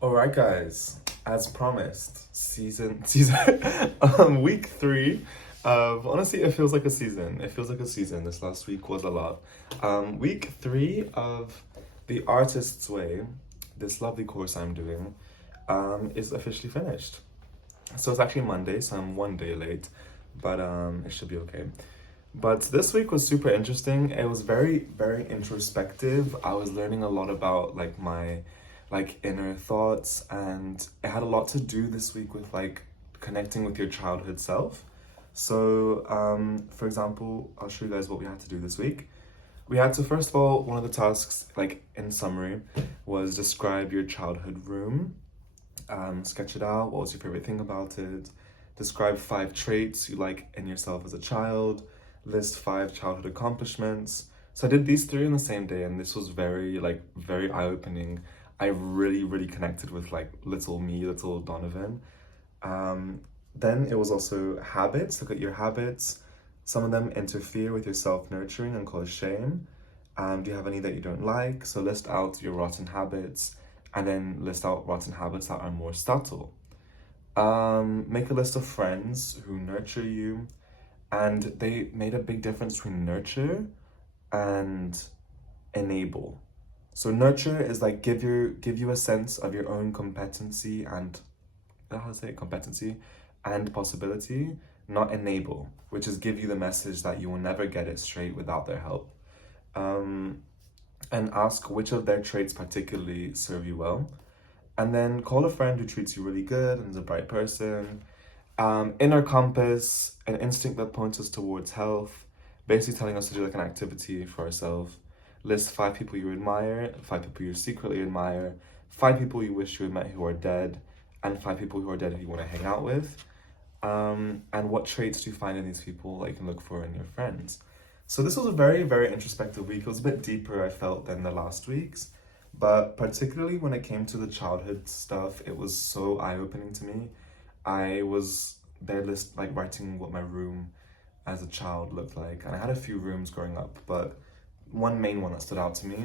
All right, guys. As promised, week three of honestly, it feels like a season. It feels like a season. This last week was a lot. Week three of the Artist's Way, this lovely course I'm doing, is officially finished. So it's actually Monday, so I'm one day late, but it should be okay. But this week was super interesting. It was very, very introspective. I was learning a lot about like my inner thoughts, and it had a lot to do this week with like connecting with your childhood self. So, for example, I'll show you guys what we had to do this week. We had to, first of all, one of the tasks, like in summary, was describe your childhood room, sketch it out. What was your favorite thing about it? Describe 5 traits you like in yourself as a child. List 5 childhood accomplishments. So I did these three in the same day, and this was very eye-opening. I really, really connected with like little me, little Donovan. Um, then it was also habits. Look at your habits. Some of them interfere with your self-nurturing and cause shame. Do you have any that you don't like? So list out your rotten habits, and then list out rotten habits that are more subtle. Make a list of friends who nurture you, and they made a big difference between nurture and enable. So nurture is like give you a sense of your own competency and how to say it, competency and possibility, not enable, which is give you the message that you will never get it straight without their help. Um, and ask which of their traits particularly serve you well. And then call a friend who treats you really good and is a bright person. Inner compass, an instinct that points us towards health, basically telling us to do like an activity for ourselves. List 5 people you admire, 5 people you secretly admire, 5 people you wish you had met who are dead, and 5 people who are dead who you want to hang out with. And what traits do you find in these people that you can look for in your friends? So this was a very, very introspective week. It was a bit deeper, I felt, than the last weeks. But particularly when it came to the childhood stuff, it was so eye-opening to me. I was there like writing what my room as a child looked like. And I had a few rooms growing up, but one main one that stood out to me.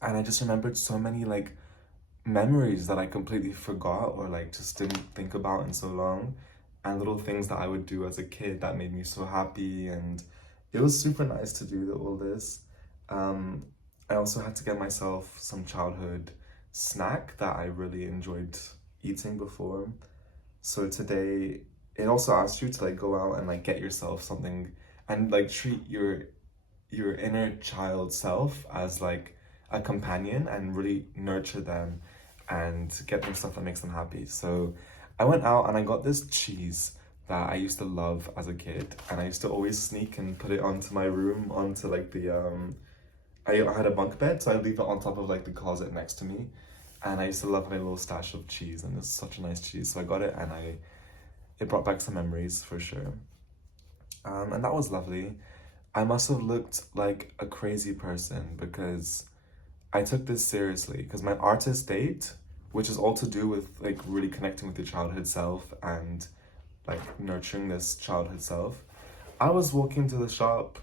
And I just remembered so many like memories that I completely forgot or like just didn't think about in so long, and little things that I would do as a kid that made me so happy, and it was super nice to do all this. Um, I also had to get myself some childhood snack that I really enjoyed eating before. So today it also asks you to like go out and like get yourself something and like treat your inner child self as like a companion and really nurture them and get them stuff that makes them happy. So I went out and I got this cheese that I used to love as a kid, and I used to always sneak and put it onto my room, onto like I had a bunk bed, so I'd leave it on top of like the closet next to me. And I used to love having a little stash of cheese, and it's such a nice cheese. So I got it, and it brought back some memories for sure. And that was lovely. I must have looked like a crazy person because I took this seriously, because my artist date, which is all to do with like really connecting with your childhood self and like nurturing this childhood self. I was walking to the shop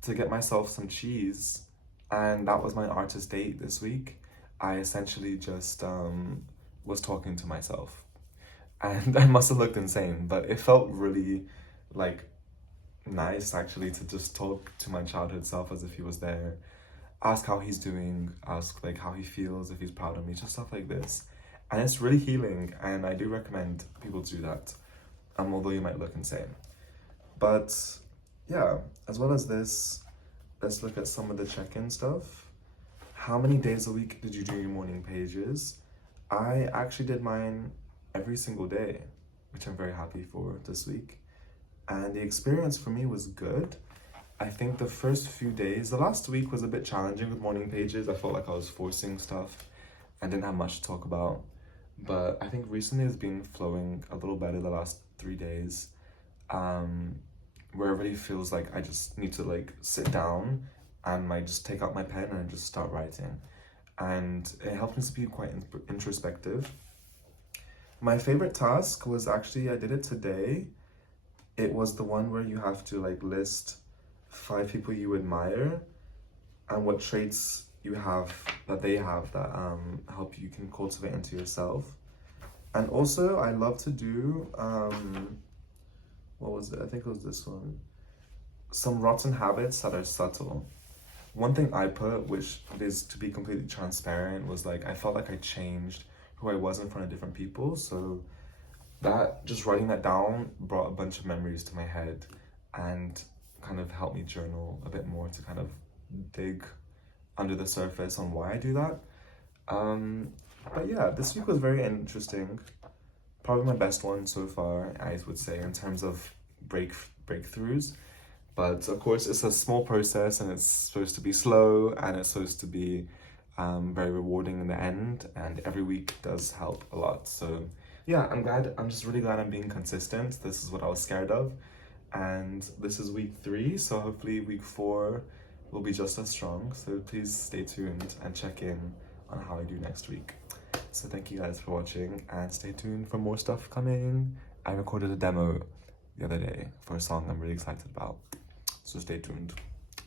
to get myself some cheese, and that was my artist date this week. I essentially just was talking to myself, and I must have looked insane, but it felt really like nice actually to just talk to my childhood self as if he was there, ask how he's doing, ask like how he feels, if he's proud of me, just stuff like this. And it's really healing, and I do recommend people do that, although you might look insane. But yeah, as well as this, let's look at some of the check-in stuff. How many days a week did you do your morning pages? I actually did mine every single day, which I'm very happy for this week. And the experience for me was good. I think the first few days, the last week was a bit challenging with morning pages. I felt like I was forcing stuff and didn't have much to talk about. But I think recently it's been flowing a little better the last 3 days, um, where it really feels like I just need to like sit down and like just take out my pen and just start writing. And it helped me to be quite introspective. My favorite task was actually, I did it today. It was the one where you have to like list 5 people you admire and what traits they have that help you can cultivate into yourself. And also I love to do what was it? I think it was this one. Some rotten habits that are subtle. One thing I put, which is to be completely transparent, was like I felt like I changed who I was in front of different people. So that, just writing that down brought a bunch of memories to my head and kind of helped me journal a bit more to kind of dig under the surface on why I do that. But yeah, this week was very interesting. Probably my best one so far, I would say, in terms of breakthroughs. But of course, it's a small process and it's supposed to be slow and it's supposed to be very rewarding in the end. And every week does help a lot. So yeah, I'm just really glad I'm being consistent. This is what I was scared of. And this is week 3. So hopefully week 4 will be just as strong. So please stay tuned and check in on how I do next week. So thank you guys for watching and stay tuned for more stuff coming. I recorded a demo the other day for a song I'm really excited about. So stay tuned.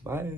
Bye.